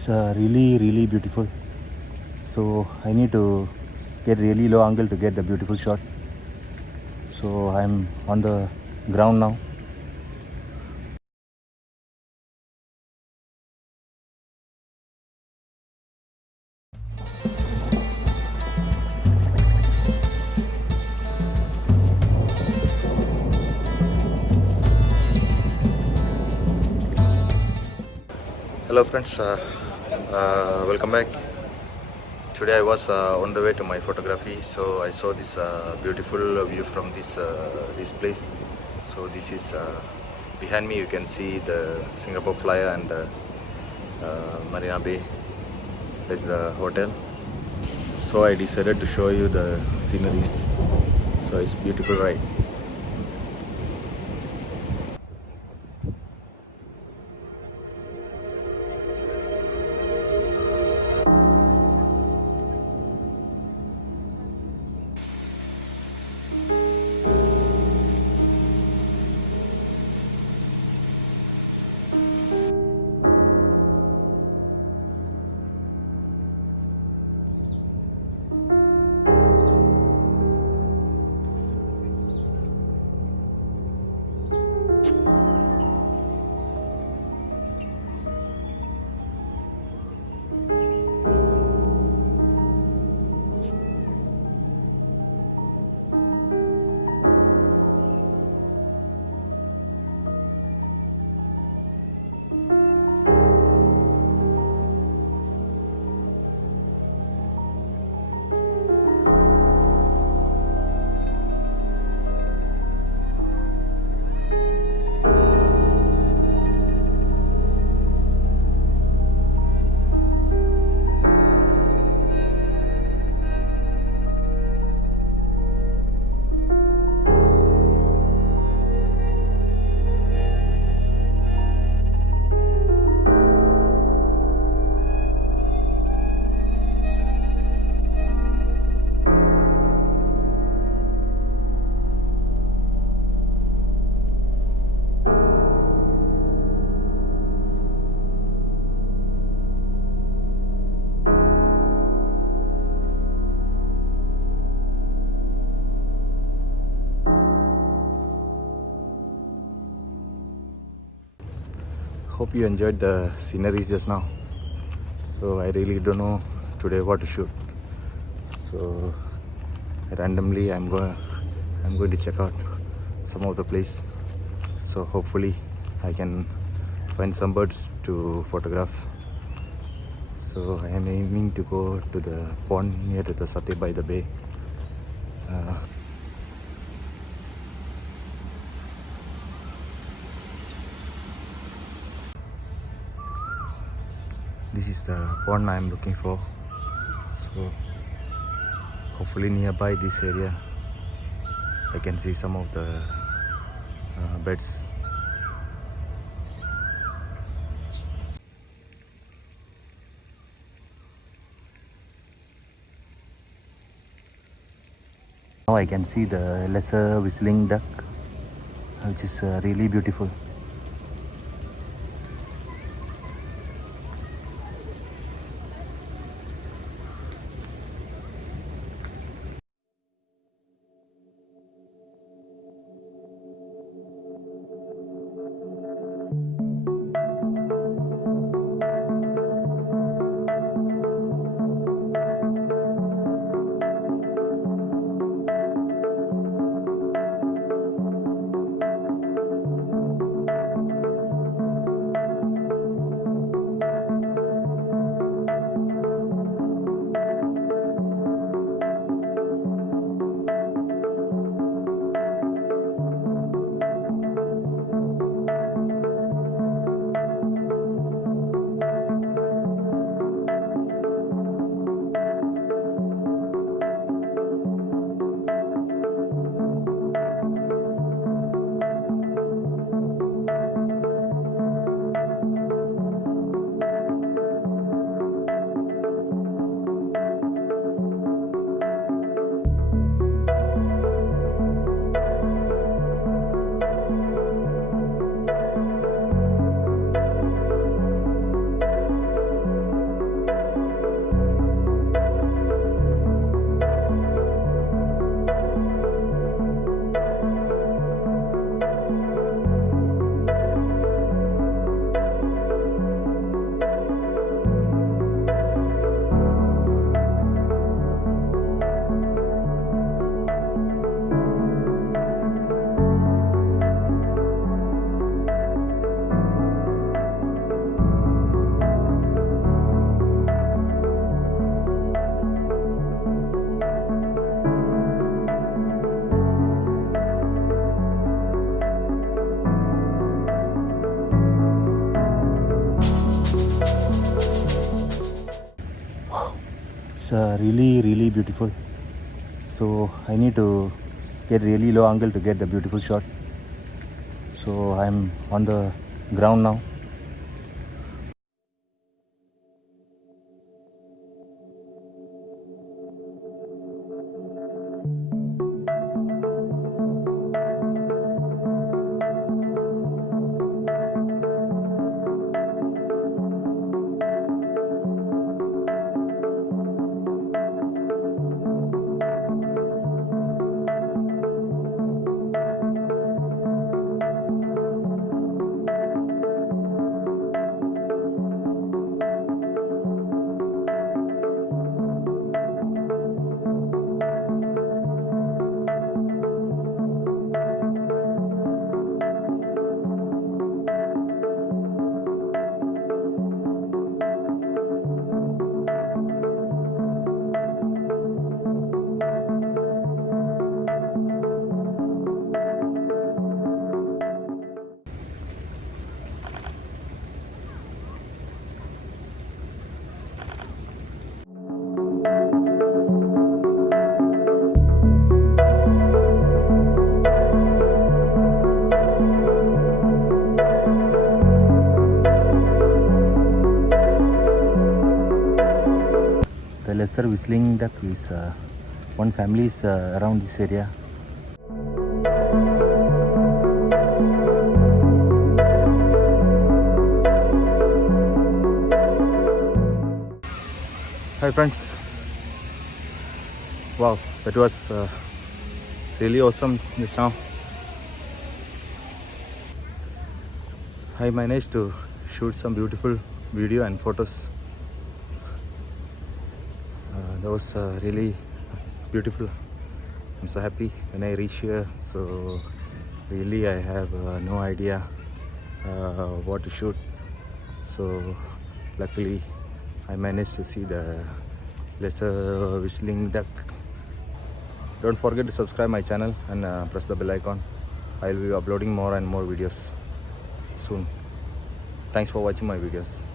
It's really beautiful. So I need to get really low angle to get the beautiful shot. So I'm on the ground now. Hello friends, welcome back. Today I was on the way to my photography, so I saw this beautiful view from this place. So this is behind me. You can see the Singapore Flyer and the Marina Bay. There's the hotel. So I decided to show you the sceneries. So it's beautiful, right? Hope you enjoyed the sceneries just now. So I really don't know today what to shoot. So randomly I'm going to check out some of the place. So hopefully I can find some birds to photograph. So I am aiming to go to the pond near to the Satay by the Bay. This is the pond I am looking for. So hopefully nearby this area I can see some of the birds. Now I can see the lesser whistling duck, which is really beautiful. is really beautiful. So I need to get really low angle to get the beautiful shot. So I'm on the ground now. The lesser whistling duck is one family is around this area. Hi friends, wow, that was really awesome just now. I managed to shoot some beautiful video and photos. That was really beautiful. I'm so happy when I reach here. So really I have no idea what to shoot. So luckily I managed to see the lesser whistling duck. Don't forget to subscribe my channel and press the bell icon. I'll be uploading more and more videos soon. Thanks for watching my videos.